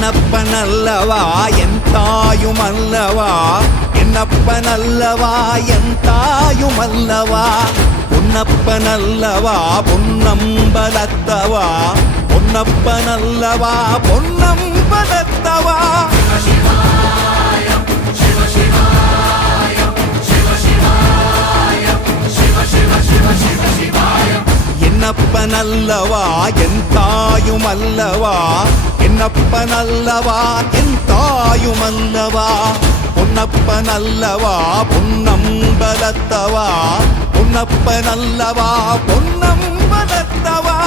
என்னப்பனல்லவா என் தாயுமல்லவா என்னப்பனல்லவா என் தாயுமல்லவா பொன்னப்பனல்லவா பொன்னம்பலத்தவா பொன்னப்பனல்லவா பொன்னம்பலத்தவா என்னப்பனல்லவா என் தாயுமல்லவா என்னப்பனல்லவா என் தாயுமல்லவா பொன்னப்பனல்லவா பொன்னம்பலத்தவா பொன்னப்பனல்லவா பொன்னம்பலத்தவா